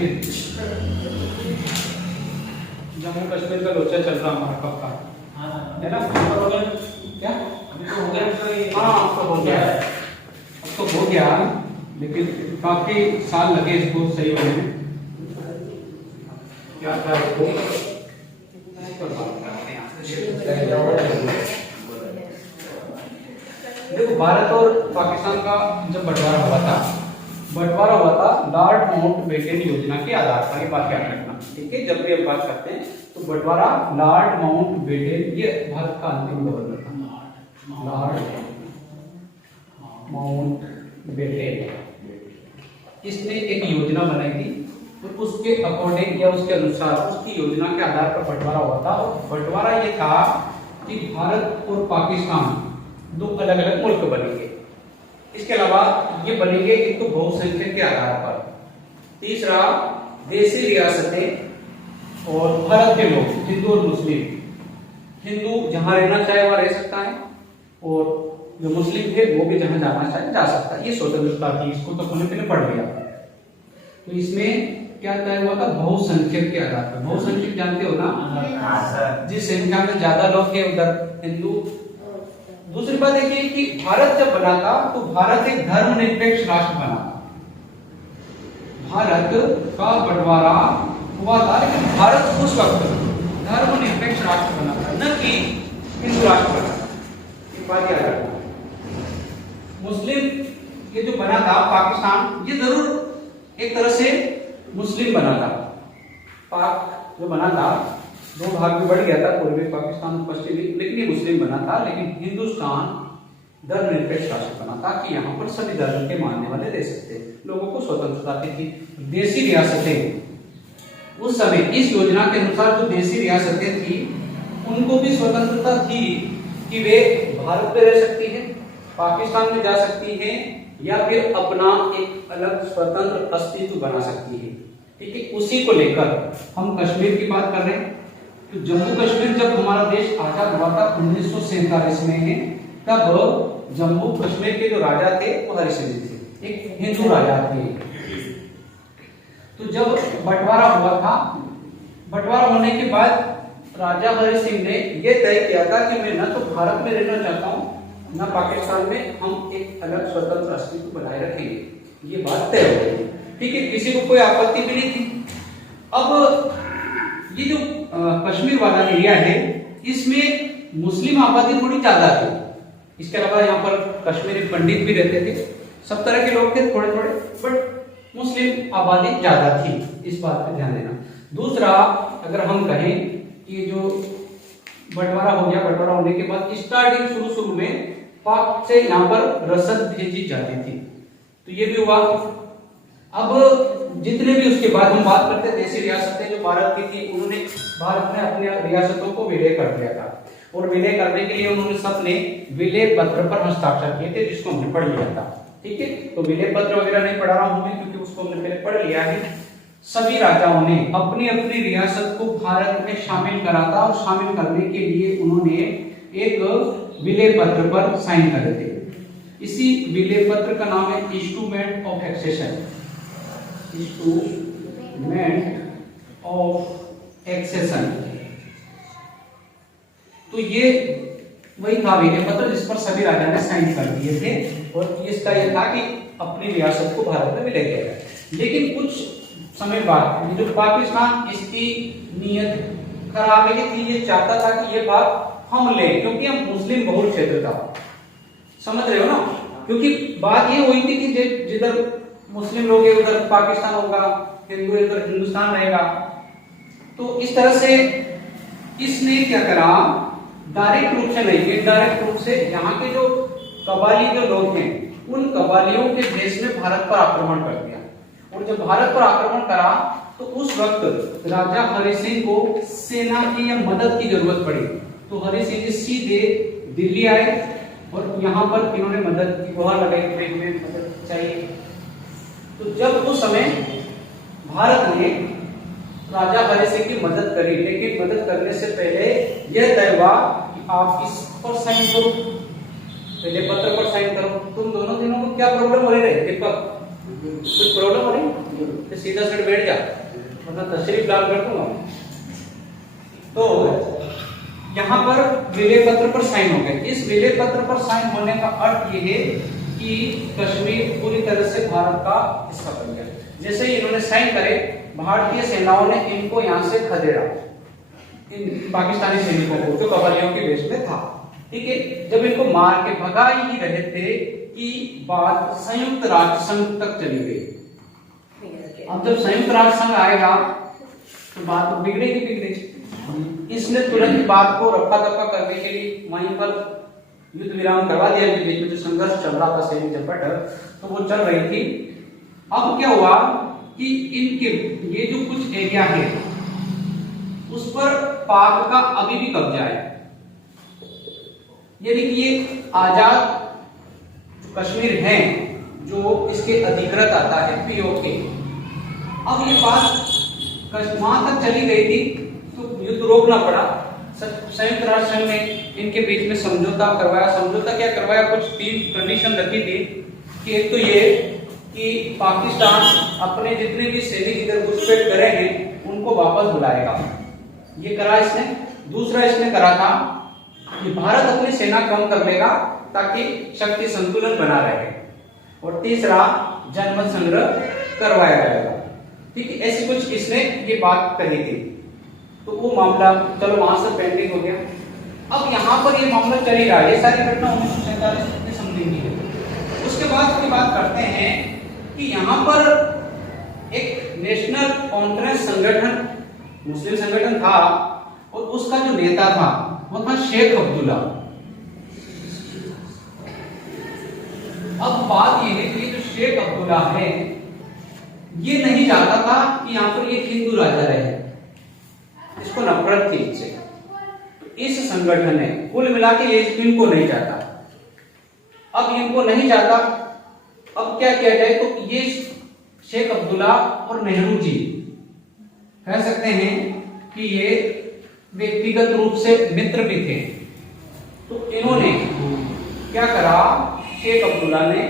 कश्मीर, जम्मू कश्मीर का लोचा चल रहा हमारा कब का है ना? क्या अभी तो हो गया, हाँ अब तो हो गया, अब तो हो गया, लेकिन काफी साल लगे इसको सही होने में। क्या था इसको इस पर बात करते हैं। देखो भारत और पाकिस्तान का जब बंटवारा हुआ था लॉर्ड माउंटबेटन योजना के आधार पर, ये बात याद रखना, ठीक है? जब भी हम बात करते हैं तो बंटवारा लॉर्ड माउंटबेटन, ये भारत का अंतिम गवर्नर था, लॉर्ड माउंटबेटन। इसने एक योजना बनाई थी, तो उसके अकॉर्डिंग या उसके अनुसार, उसकी योजना के आधार पर बंटवारा हुआ था। और बंटवारा ये था कि भारत और पाकिस्तान दो अलग अलग मुल्क बनेंगे। इसके अलावा ये बनेंगे एक तो बहुसंख्यक के आधार पर, तीसरा देशी रियासतें और भारत के लोग हिंदू और मुस्लिम, हिंदू जहां रहना चाहे वहां रह सकता है और जो मुस्लिम थे वो भी जहां जाना चाहे जा सकता है। ये स्वतंत्रता थी, इसको तो हमने पहले पढ़ लिया। तो इसमें क्या तय हुआ था? बहुसंख्यक के आधार पर। बहुसंख्यक जानते हो ना? जिस संख्या में ज्यादा लोग थे उधर हिंदू। दूसरी बात देखिए कि भारत जब बना था तो भारत एक धर्मनिरपेक्ष राष्ट्र बना था। भारत का बंटवारा हुआ था, लेकिन भारत उस वक्त धर्मनिरपेक्ष राष्ट्र बना था, न कि हिंदू राष्ट्र बना था। एक बात याद रखना, मुस्लिम ये जो बना था पाकिस्तान, ये जरूर एक तरह से मुस्लिम बना था। पाक जो बना था दो भाग में बढ़ गया था, पूर्वी पाकिस्तान और पश्चिमी, लेकिन ये मुस्लिम बना था। लेकिन हिंदुस्तान धर्मनिरपेक्ष राष्ट्र बना था कि यहाँ पर सभी धर्म के मानने वाले रह सकते, लोगों को स्वतंत्रता थी। देशी रियासतें उस समय इस योजना के अनुसार जो देशी रियासतें थी उनको भी स्वतंत्रता थी कि वे भारत में रह सकती है, पाकिस्तान में जा सकती है, या फिर अपना एक अलग स्वतंत्र अस्तित्व बना सकती है, ठीक है? उसी को लेकर हम कश्मीर की बात कर रहे हैं। तो जम्मू कश्मीर जब हमारा देश आजाद हुआ था 1947 में है, तब जम्मू कश्मीर के जो राजा थे वो हरि सिंह जी थे, एक हिंदू राजा थे। तो जब बंटवारा हुआ था, बंटवारा होने के बाद राजा हरि सिंह ने यह तय किया था कि मैं न तो भारत में रहना चाहता हूं न पाकिस्तान में, हम एक अलग स्वतंत्र अस्तित्व बनाए रखेंगे। ये बात तय हो गई, ठीक है? किसी को कोई आपत्ति भी नहीं थी। अब ये जो कश्मीर वाला एरिया है, इसमें मुस्लिम आबादी थोड़ी ज्यादा थी। इसके अलावा यहाँ पर कश्मीरी पंडित भी रहते थे, सब तरह के लोग थे थोड़े थोड़े, बट मुस्लिम आबादी ज्यादा थी, इस बात पे ध्यान देना। दूसरा, अगर हम कहें कि जो बंटवारा हो गया, बंटवारा होने के बाद स्टार्टिंग शुरू में पाक से यहाँ पर रसद भेजी जाती थी, तो ये भी हुआ। अब जितने भी उसके बाद हम बात करते हैं देशी रियासतें जो भारत की थी, उन्होंने भारत में अपने रियासतों को विलय कर दिया था, और विलय करने के लिए उन्होंने सबने विलय पत्र पर हस्ताक्षर किए थे, जिसको हमने पढ़ लिया था, ठीक है? तो विलय पत्र वगैरह नहीं पढ़ा रहा हूं मैं, क्योंकि उसको हमने पहले पढ़ लिया है। सभी राजाओं ने अपनी अपनी रियासत को भारत में शामिल करा था, और शामिल करने के लिए उन्होंने एक विलय पत्र पर साइन करे थे। इसी विलय पत्र का नाम है instrument of accession, instrument of accession. तो ये वही था विलय पत्र जिस पर सभी राजा ने साइन कर दिए थे, और इसका यह था कि अपनी रियासत को भारत में विलय किया जाए। लेकिन कुछ समय बाद जो पाकिस्तान, इसकी नीयत खराब थी, ये चाहता था कि ये बात हम ले, क्योंकि हम मुस्लिम बहुल क्षेत्र था, समझ रहे हो ना? क्योंकि बात ये हुई थी कि जिधर मुस्लिम लोग हैं उधर पाकिस्तान होगा, हिंदू इधर हिंदुस्तान रहेगा। तो इस तरह से इसने क्या करा, डायरेक्ट रूप से नहीं, इनडायरेक्ट रूप से यहाँ के जो कबाली जो लोग हैं उन कबालियों के देश में भारत पर आक्रमण कर दिया। और जब भारत पर आक्रमण करा तो उस वक्त राजा हरि सिंह को सेना की या मदद की जरूरत पड़ी। तो हरि सिंह जी सीधे दिल्ली आए और यहाँ पर इन्होंने मदद की गुहार लगाई, मदद चाहिए। तो जब उस समय भारत ने राजा हरि सिंह की मदद करी, लेकिन मदद करने से पहले यह तय हुआ कि आप इस पर साइन करो, पहले पत्र पर साइन करो। तुम दोनों दिनों को क्या प्रॉब्लम हो रही है दीपक? कुछ प्रॉब्लम हो रही? तो सीधा सीधा बैठ जा, मतलब तशरीफ लाल कर दूंगा। तो यहाँ पर विलय पत्र पर साइन हो गए। इस विलय पत्र पर साइन होने का अर्थ ये है कि कश्मीर पूरी तरह से भारत का हिस्सा बन गया। जैसे ही इन्होंने साइन करे, भारतीय सेनाओं ने इनको यहाँ से खदेड़ा, इन पाकिस्तानी सैनिकों को जो कवालियों के वेश में था। ठीक है, जब इनको मार के भगा ही रहे थे कि बात संयुक्त राष्ट्र संघ तक चली गई। अब जब संयुक्त राष्ट्र संघ आएगा तो बात तो बिगड़ेगी बिगड़ेगी। इसने तुरंत बात को रफा दफा करने के लिए वहीं पर युद्ध विराम करवा दिया। बीच में जो संघर्ष चल रहा था सैनिक झपट, तो वो चल रही थी। अब क्या हुआ कि इनके ये जो कुछ एरिया है उस पर पाक का अभी भी कब्जा है, यानी कि ये आजाद कश्मीर है जो इसके अधिकृत आता है पीओके। अब ये बात वहां तक चली गई थी तो युद्ध रोकना पड़ा। संयुक्त राष्ट्र संघ ने इनके बीच में समझौता करवाया। समझौता क्या करवाया, कुछ 3 कंडीशन रखी थी कि एक तो ये कि पाकिस्तान अपने जितने भी सैनिक इधर घुसपैठ करे हैं उनको वापस बुलाएगा, ये करा इसने। दूसरा इसने करा था कि भारत अपनी सेना कम कर लेगा ताकि शक्ति संतुलन बना रहे। और तीसरा, जनमत संग्रह करवाया जाएगा। ठीक है, ऐसी कुछ इसने ये बात कही थी। तो वो मामला चलो वहां से पेंडिंग हो गया। अब यहाँ पर ये मामला चल ही रहा है। ये सारी घटना 1947 में समथिंग की है। उसके बाद की बात करते हैं कि यहाँ पर एक नेशनल कॉन्फ्रेंस संगठन, मुस्लिम संगठन था, और उसका जो नेता था वो था शेख अब्दुल्ला। अब बात ये है कि जो शेख अब्दुल्ला है ये नहीं चाहता था कि यहाँ पर एक हिंदू राजा रहे, इसको नफरत थी इससे। इस संगठन ने कुल मिला के ये इनको नहीं चाहता। अब इनको नहीं चाहता, अब क्या किया जाए, तो ये शेख अब्दुल्ला और नेहरू जी कह सकते हैं कि ये व्यक्तिगत रूप से मित्र भी थे। तो इन्होंने क्या करा, शेख अब्दुल्ला ने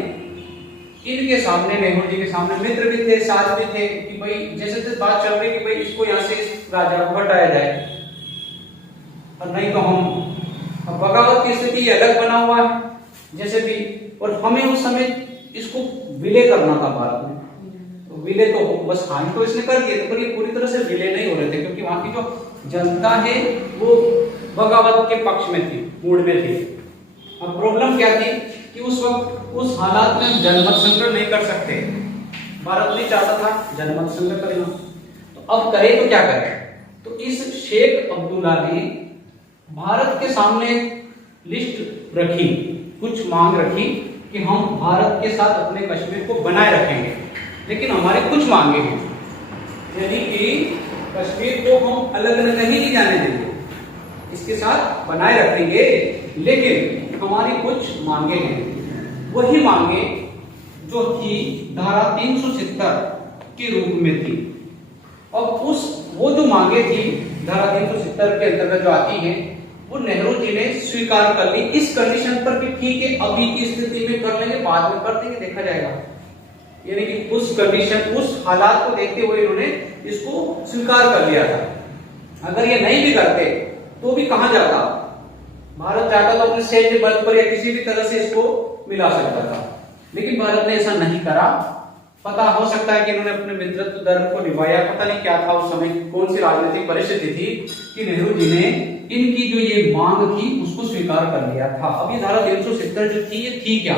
इनके सामने, नेहरू जी के सामने, मित्र भी थे, साथ भी थे कि भाई जैसे जैसे बात चल रही कि भाई इसको यहाँ से इस राजा को हटाया जाए, और नहीं तो हम, अब बगावत की स्थिति अलग बना हुआ है जैसे भी, और हमें उस समय इसको विलय करना था भारत में। तो विलय तो बस हानि तो इसने कर दिए थे, पर ये पूरी तरह से विलय नहीं हो रहे थे क्योंकि वहां की जो जनता है वो बगावत के पक्ष में थी, मूड में थी। अब प्रॉब्लम क्या थी कि उस वक्त उस हालात में जनमत संग्रह नहीं कर सकते, भारत नहीं चाहता था जनमत संग्रह करना। तो अब करे तो क्या करे, तो इस शेख अब्दुल्ला ने भारत के सामने लिस्ट रखी, कुछ मांग रखी कि हम भारत के साथ अपने कश्मीर को बनाए रखेंगे, लेकिन हमारे कुछ मांगे हैं, यानी कि कश्मीर को हम अलग अलग नहीं जाने देंगे, इसके साथ बनाए रखेंगे, लेकिन हमारी कुछ मांगे हैं। वही मांगे जो थी धारा 370 के रूप में थी। और वो जो मांगे थी धारा 370 के अंतर्गत जो आती है, वो नेहरू जी ने स्वीकार कर ली इस कंडीशन पर कि ठीक है अभी की स्थिति में कर लेंगे, बाद में कर देंगे, देखा जाएगा। यानी कि उस कंडीशन, उस हालात को देखते हुए इन्होंने इसको स्वीकार कर लिया था। अगर ये नहीं भी करते तो भी कहां जाता, भारत चाहता तो अपने सैन्य बल पर या किसी भी तरह से इसको मिला सकता था, लेकिन भारत ने ऐसा नहीं करा। पता हो सकता है कि इन्होंने अपने मित्रत्व धर्म को निभाया, पता नहीं क्या था उस समय, कौन सी राजनीतिक परिस्थिति थी कि नेहरू जी ने इनकी जो ये मांग थी उसको स्वीकार कर लिया था। अब ये धारा 370 जो थी ये थी क्या,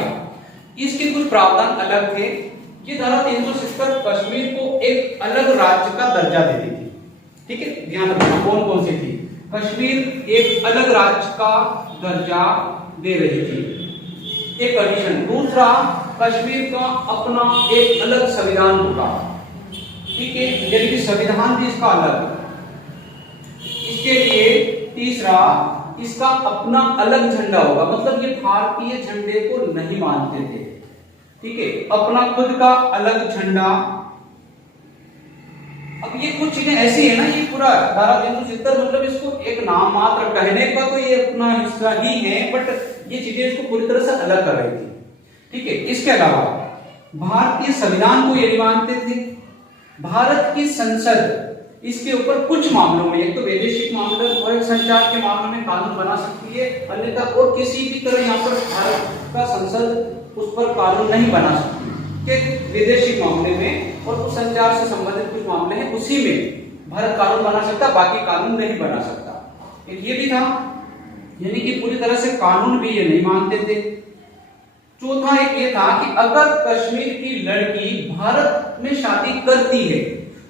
इसके कुछ प्रावधान अलग थे। ये धारा 370 कश्मीर को एक अलग राज्य का दर्जा देती थी। ठीक है, ध्यान रखना कौन कौन सी थी। कश्मीर एक अलग राज्य का दर्जा दे रही थी, एक कंडीशन। दूसरा, कश्मीर का अपना एक अलग संविधान होगा। ठीक है, यानी कि संविधान भी इसका अलग। इसके लिए तीसरा, इसका अपना अलग झंडा होगा, मतलब ये भारतीय झंडे को नहीं मानते थे। ठीक है, अपना खुद का अलग झंडा। अब ये कुछ चीजें ऐसी है ना, ये पूरा धारा 370 मतलब इसको एक नाम मात्र कहने का तो ये अपना हिस्सा ही है, बट ये चीजें इसको पूरी तरह से अलग कर रही थी। ठीक है, इसके अलावा भारतीय संविधान को ये नहीं मानते थे भारत की संसद इसके ऊपर कुछ मामलों में, एक तो वैदेशिक मामलों और एक संचार के मामलों में कानून बना सकती है, अन्यथा और किसी भी तरह यहाँ पर भारत का संसद उस पर कानून नहीं बना सकती। कि विदेशी मामले में और कुछ संचार से संबंधित कुछ मामले हैं उसी में भारत कानून बना सकता, बाकी कानून नहीं बना सकता। एक ये भी था, यानी कि पूरी तरह से कानून भी ये नहीं मानते थे। चौथा एक ये था कि अगर कश्मीर की लड़की भारत में शादी करती है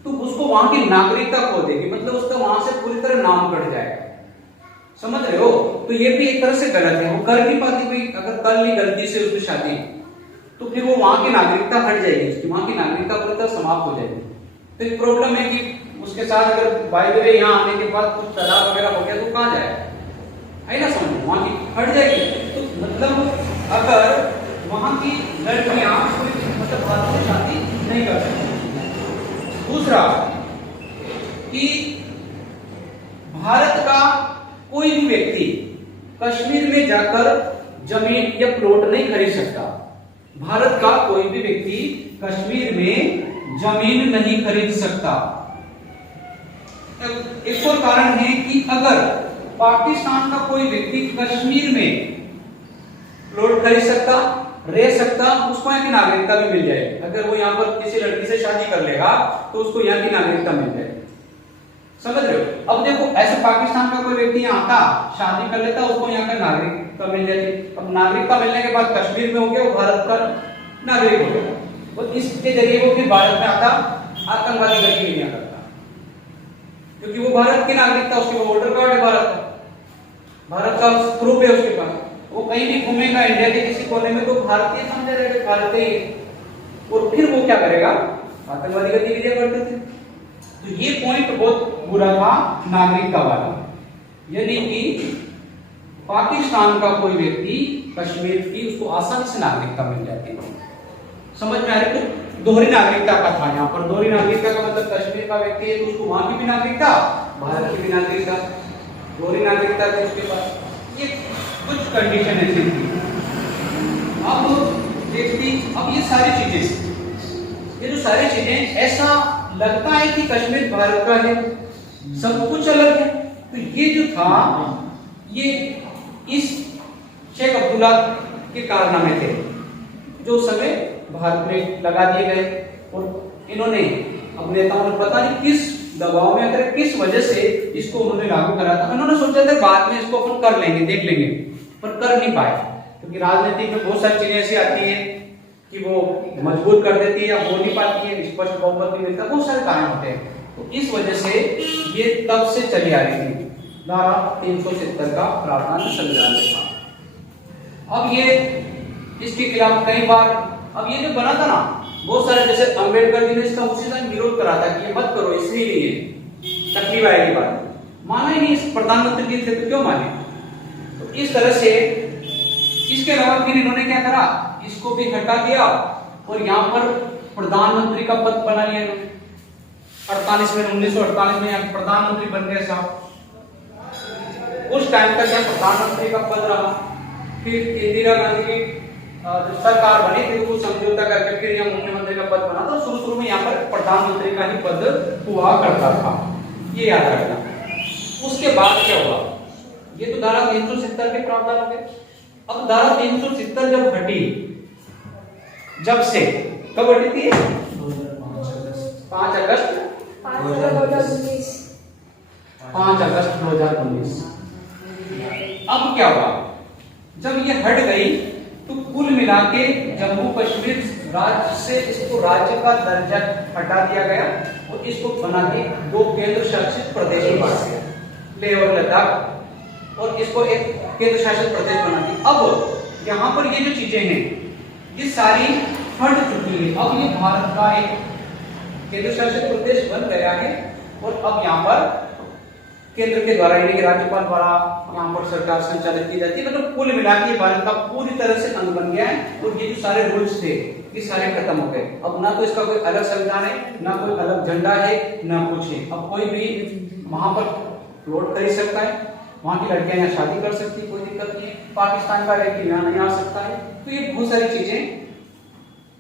तो उसको वहां की नागरिकता खो देगी, मतलब उसका वहां से पूरी तरह नाम कट जाएगा। समझ रहे हो? तो ये भी एक तरह से गलत है, वो कर नहीं पाती भाई, अगर कर ली गलती से उसकी शादी तो फिर वो वहां की नागरिकता हट जाएगी, उसकी वहां की नागरिकता पूरी तरह समाप्त हो जाएगी। तो एक प्रॉब्लम है कि उसके साथ अगर बाय द वे यहाँ आने के बाद कुछ तलाक वगैरह हो गया तो कहाँ जाएगा, है ना? समझ, वहां की हट जाएगी। तो मतलब अगर वहां की लड़कियां मतलब भारत में शादी नहीं कर सकती। दूसरा कि भारत का कोई भी व्यक्ति कश्मीर में जाकर जमीन या प्लॉट नहीं खरीद सकता। भारत का कोई भी व्यक्ति कश्मीर में जमीन नहीं खरीद सकता। एक और कारण है कि अगर पाकिस्तान का कोई व्यक्ति कश्मीर में प्लॉट खरीद सकता, रह सकता, उसको यहाँ की नागरिकता भी मिल जाए। अगर वो यहाँ पर किसी लड़की से शादी कर लेगा तो उसको यहाँ की नागरिकता मिल जाए। समझ रहे हो? अब देखो, ऐसे पाकिस्तान का कोई व्यक्ति यहाँ आता, शादी कर लेता, उसको यहाँ का नागरिकता मिल जाती। अब नागरिकता मिलने के बाद कश्मीर में हो गया, वो भारत का नागरिक हो गया। तो इसके जरिए वो फिर भारत में आता, आतंकवादी गतिविधियां करता, क्योंकि वो भारत की नागरिकता, उसके पास वोटर कार्ड है भारत का, भारत का प्रूफ है उसके पास। वो कहीं भी घूमेगा इंडिया के किसी कोने में तो भारतीय समझा जाएगा, भारत ही है। और फिर वो क्या करेगा, आतंकवादी गतिविधियां करते थे। तो ये पॉइंट बहुत बुरा था नागरिकता वाला, यानी कि पाकिस्तान का कोई व्यक्ति कश्मीर की, उसको आसानी से नागरिकता मिल जाती है। समझ में आ रही है? दोहरी नागरिकता का था यहाँ पर। दोहरी नागरिकता का मतलब कश्मीर का व्यक्ति है तो उसको वहां की भी नागरिकता, भारत की भी नागरिकता, दोहरी नागरिकता थी उसके पास। ये कुछ कंडीशन ऐसी थी। अब व्यक्ति, अब ये सारी चीजें, ये जो सारी चीजें, ऐसा लगता है कि कश्मीर भारत का है, सब कुछ अलग है। तो ये जो था, ये इस शेख अब्दुल्ला के कारनामे थे जो समय भारत में लगा दिए गए। और इन्होंने अपने नेताओं ने पता नहीं किस दबाव में, अगर किस वजह से इसको उन्होंने लागू करा था। उन्होंने सोचा था बाद में इसको अपन कर लेंगे, देख लेंगे, पर कर नहीं पाए, क्योंकि राजनीति में बहुत सारी चीजें ऐसी आती है कि वो मजबूर कर देती है या हो नहीं पाती है, स्पष्ट बहुमत नहीं मिलता, बहुत सारे कारण होते हैं। तो इस वजह से ये तब से चली आ रही थी, धारा 370 का प्रावधान संविधान में था। अब ये इसके खिलाफ कई बार, अब ये जो बना था ना, बहुत सारे, जैसे अंबेडकर जी ने इसका उसी समय विरोध करा था कि ये मत करो, इसलिए तकलीफ आएगी, बात माना ही नहीं। प्रधानमंत्री जी थे तो क्यों माने? तो इस तरह से इसके अलावा फिर इन्होंने क्या करा, इसको भी हटा दिया और यहाँ पर प्रधानमंत्री का पद बना लिया इन्होंने। 48 में, 1948 में यहाँ प्रधानमंत्री बन गए साहब। उस टाइम तक यहाँ प्रधानमंत्री का पद रहा। फिर इंदिरा गांधी की सरकार बनी, फिर वो समझौता करके फिर यहाँ मुख्यमंत्री का पद बना। तो शुरू में यहाँ पर प्रधानमंत्री का ही पद हुआ करता था, ये याद रखना। उसके बाद क्या हुआ, ये तो धारा 370 के प्रावधान हो गए। अब धारा 370 जब हटी, जब से, कब हटी थी? 5 अगस्त 2019। अब क्या हुआ, जब ये हट गई तो कुल मिला के जम्मू कश्मीर राज्य से इसको राज्य का दर्जा हटा दिया गया और इसको बना के 2 केंद्र शासित प्रदेश में बांट दिया, लेह और लद्दाख, और इसको एक केंद्र शासित प्रदेश बना दिया। अब यहाँ पर ये जो चीजें हैं ये सारी हट चुकी है। अब ये भारत का एक केंद्र शासित प्रदेश बन गया है और अब यहाँ पर केंद्र के द्वारा, यानी कि राज्यपाल द्वारा यहाँ पर सरकार संचालित की जाती है। मतलब कुल मिला के भारत का पूरी तरह से अंग बन गया है और ये जो सारे रूल्स थे ये सारे खत्म हो गए। अब ना तो इसका कोई अलग संविधान है, ना कोई अलग झंडा है, ना कुछ है। अब कोई भी वहां पर प्लॉट खरीद सकता है, वहां की लड़कियां यहाँ शादी कर सकती है, कोई दिक्कत नहीं है। पाकिस्तान का व्यक्ति यहाँ नहीं आ सकता है। तो ये बहुत सारी चीजें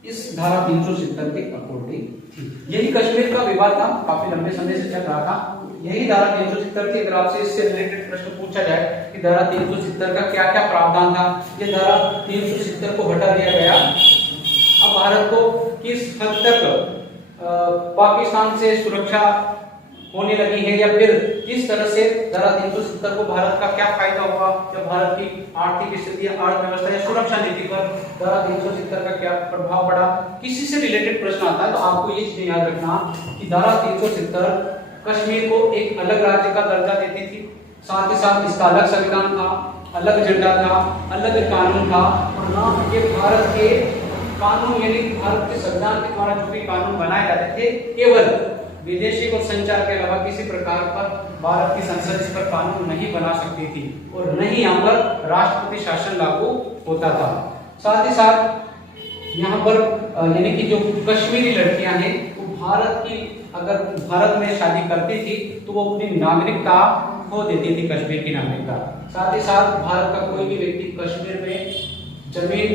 इस धारा 370 के अकॉर्डिंग थी। यही कश्मीर का विवाद था, काफी लंबे समय से चल रहा था। यही धारा 370 थी। अगर आपसे इससे रिलेटेड प्रश्न पूछा जाए कि धारा 370 का क्या क्या प्रावधान था, ये धारा 370 को हटा दिया गया। अब भारत को किस हद तक पाकिस्तान से सुरक्षा होने लगी है, या फिर किस तरह से धारा 370 को भारत का क्या फायदा होगा, या भारत की आर्थिक स्थिति, अर्थव्यवस्था या सुरक्षा नीति पर धारा 370 का क्या प्रभाव पड़ा, किसी से रिलेटेड प्रश्न आता है तो आपको ये चीजें याद रखना कि धारा 370 कश्मीर को एक अलग राज्य का दर्जा देती थी। साथ ही साथ इसका अलग संविधान था, अलग झंडा था, अलग कानून था, और ना ये भारत के कानून यानी भारत के संविधान के द्वारा जो भी कानून बनाए जाते थे, केवल विदेशी को संचार के अलावा किसी प्रकार पर भारत की संसद इस पर कानून नहीं बना सकती थी, और न ही यहाँ पर राष्ट्रपति शासन लागू होता था। साथ ही साथ यहाँ पर यानी कि जो कश्मीरी लड़कियां हैं वो भारत की अगर भारत में शादी करती थी तो वो अपनी नागरिकता खो देती थी, कश्मीर की नागरिकता। साथ ही साथ भारत का कोई भी व्यक्ति कश्मीर में जमीन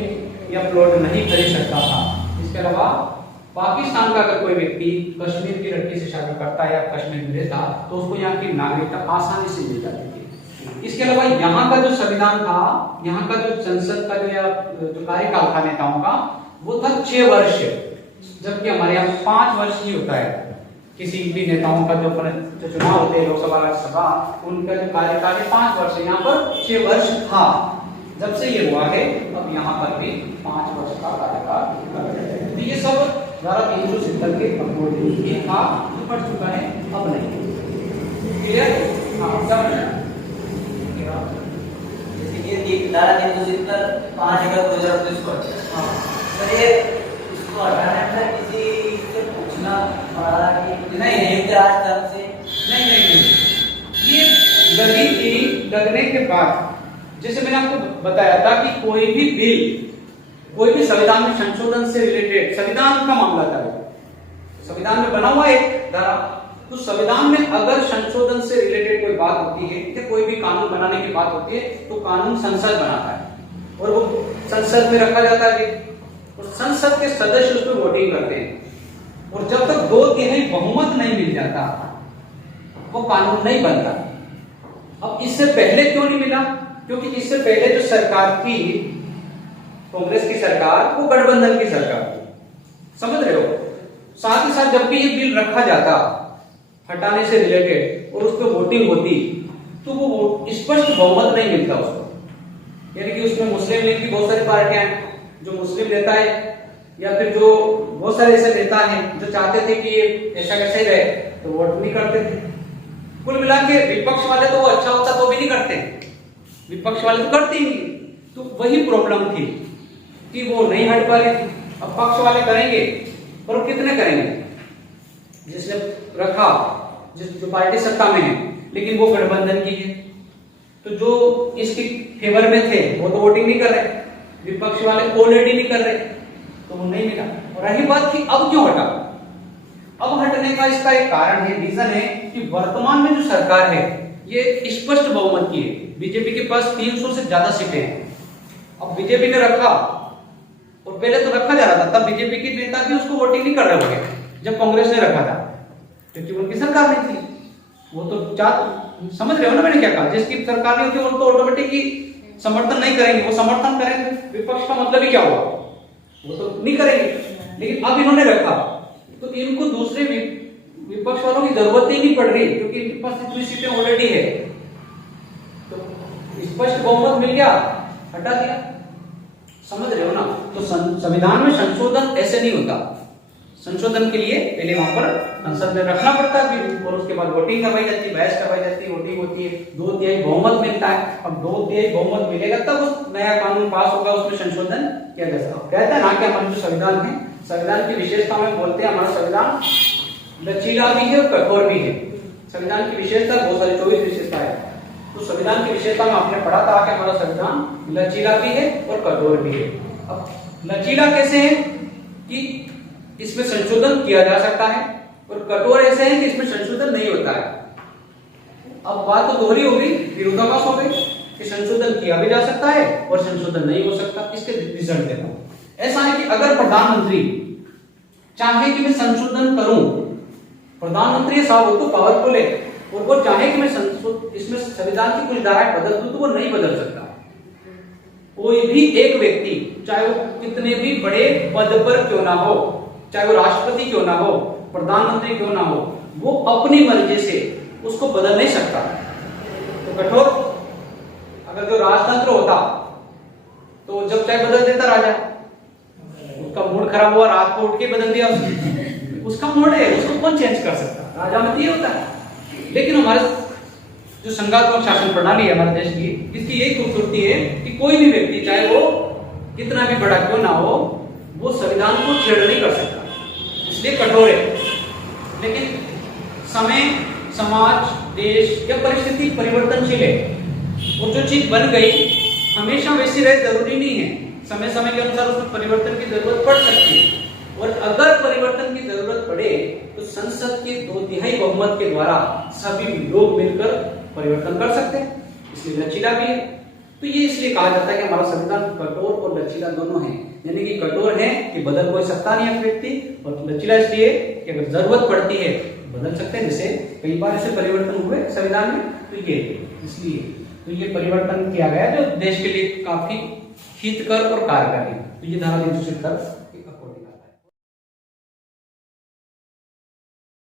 या प्लॉट नहीं खरीद सकता था। इसके अलावा पाकिस्तान का अगर कोई व्यक्ति कश्मीर की लड़की से शादी करता है या कश्मीर में रहता तो उसको यहाँ की नागरिकता आसानी से मिल जाती थी। इसके अलावा यहाँ का जो संविधान था, यहाँ का जो संसद का जो कार्यकाल था नेताओं का, वो था 6 वर्ष, जबकि हमारे यहाँ 5 वर्ष ही होता है। किसी भी नेताओं का जो चुनाव होते हैं लोकसभा राज्यसभा, उनका जो कार्यकाल है 5 वर्ष, यहाँ पर 6 वर्ष था। जब से ये हुआ है अब यहाँ पर भी 5 वर्ष का कार्यकाल। तो ये सब धारा 370 के अकॉर्डिंग ये था, पढ़ चुका है, अब नहीं। क्लियर? हाँ, सब जैसे ये धारा 370 5 अगस्त 2019 को हाँ सर, ये इसको हटाने में किसी से पूछना पड़ा कि नहीं आज तक से नहीं, ये लगी थी। लगने के बाद जैसे मैंने आपको बताया था कि कोई भी संविधान में संशोधन से रिलेटेड, संविधान का मामला था, संविधान में बना हुआ एक धारा, तो संविधान में अगर संशोधन से रिलेटेड कोई बात होती है या कोई भी कानून बनाने की बात होती है तो कानून संसद बनाता है और वो संसद में रखा जाता है और संसद के सदस्य उस पर वोटिंग करते हैं, और जब तक 2/3 बहुमत नहीं मिल जाता वो कानून नहीं बनता। अब इससे पहले क्यों नहीं मिला? क्योंकि इससे पहले जो सरकार थी, कांग्रेस की सरकार, वो गठबंधन की सरकार थी, समझ रहे हो। साथ ही साथ जब भी ये बिल रखा जाता हटाने से रिलेटेड और उस पर वोटिंग होती तो वो स्पष्ट बहुमत नहीं मिलता उसको, यानी कि उसमें मुस्लिम लीग की बहुत सारी पार्टियां हैं, जो मुस्लिम नेता है या फिर जो बहुत सारे ऐसे नेता हैं जो चाहते थे कि ये ऐसा कैसे रहे तो वोट नहीं करते थे। कुल मिला के विपक्ष वाले तो वो अच्छा होता तो भी नहीं करते, विपक्ष वाले तो करते ही नहीं। तो वही प्रॉब्लम थी कि वो नहीं हट पा रही थी। अब पक्ष वाले करेंगे पर कितने करेंगे? जिसने रखा, जो पार्टी सत्ता में है लेकिन वो गठबंधन की है, तो जो इसके फेवर में थे वो तो वोटिंग नहीं कर रहे, विपक्ष वाले ऑलरेडी नहीं कर रहे, तो वो नहीं मिला। और रही बात कि अब क्यों हटा, अब हटने का इसका एक कारण है, रीजन है कि वर्तमान में जो सरकार है ये स्पष्ट बहुमत की है। बीजेपी के पास 300 से ज्यादा सीटें हैं। अब बीजेपी ने रखा, और पहले तो रखा जा रहा था, तब बीजेपी के नेता भी उसको वोटिंग नहीं कर रहे होंगे जब कांग्रेस ने रखा था, क्योंकि उनकी सरकार नहीं थी। वो तो समझ रहे हो ना मैंने क्या कहा, जिसकी सरकार नहीं होती वो तो ऑटोमेटिक ही समर्थन नहीं करेंगे, वो समर्थन करेंगे। विपक्ष का मतलब ही क्या हुआ, वो तो नहीं करेंगे। लेकिन अब इन्होंने रखा तो इनको दूसरे विपक्ष वालों की जरूरत ही नहीं पड़ रही, क्योंकि इनके पास इतनी सीटें ऑलरेडी है। तो स्पष्ट बहुमत मिल गया, हटा दिया। समझ रहे हो ना। तो संविधान में संशोधन ऐसे नहीं होता। संशोधन के लिए पहले वहां पर संसद में रखना पड़ता है और उसके बाद वोटिंग करवाई जाती है, बहस करवाई जाती है, वोटिंग होती है, 2/3 बहुमत मिलता है। अब 2/3 बहुमत मिलेगा तब उस नया कानून पास होगा, उसमें संशोधन किया जा सकता है। कहता है ना कि हमारा जो संविधान है, संविधान की विशेषता में बोलते हैं हमारा संविधान लचीला भी है और कठोर भी है। संविधान की विशेषता बहुत सारी 24 विशेषता है। तो संविधान की विशेषता में आपने पढ़ा था कि हमारा संविधान लचीला भी है और कठोर भी है। अब लचीला कैसे है कि इसमें संशोधन किया जा सकता है, और कठोर ऐसे है कि इसमें संशोधन नहीं होता है। अब बात तो दोहरी हो गई, विरोधाभास हो गई कि संशोधन किया भी जा सकता है और संशोधन नहीं हो सकता। इसके रिजल्ट देता हूं। ऐसा है कि अगर प्रधानमंत्री चाहे कि मैं संशोधन करूं, प्रधानमंत्री साहब वो तो पावरफुल है और वो चाहे कि मैं इसमें संविधान की कुछ धाराएं बदल दूं तो वो नहीं बदल सकता। कोई भी एक व्यक्ति चाहे वो कितने भी बड़े पद पर क्यों ना हो, चाहे वो राष्ट्रपति क्यों ना हो, प्रधानमंत्री क्यों ना हो, वो अपनी मर्जी से उसको बदल नहीं सकता। तो कठोर अगर जो राजतंत्र होता तो जब चाहे बदल देता राजा, उसका मूड खराब हुआ रात को उठ के बदल दिया उसका मूड है, उसको कौन चेंज कर सकता, राजा में ये होता है। लेकिन हमारे जो संघात्मक शासन प्रणाली है हमारे देश की, इसकी यही खूबसूरती है कि कोई भी व्यक्ति चाहे वो कितना भी बड़ा क्यों ना हो, वो संविधान को छेड़ नहीं कर सकता, इसलिए कठोर है। लेकिन समय, समाज, देश या परिस्थिति परिवर्तनशील है और जो चीज बन गई हमेशा वैसी रहे जरूरी नहीं है, समय समय के अनुसार उसमें परिवर्तन की जरूरत पड़ सकती है। और अगर परिवर्तन की जरूरत पड़े तो संसद के 2/3 बहुमत के द्वारा सभी लोग मिलकर परिवर्तन कर सकते हैं, इसलिए लचीला भी है। तो ये इसलिए कहा जाता है कि हमारा संविधान कठोर और लचीला दोनों है। यानी कि कठोर है कि बदल कोई सकता नहीं है व्यक्ति, और लचीला इसलिए कि अगर जरूरत पड़ती है बदल सकते हैं। जैसे कई बार ऐसे परिवर्तन हुए संविधान में, तो ये इसलिए तो ये परिवर्तन किया गया जो देश के लिए काफी हितकर और कारगर है। तो ये धारा 370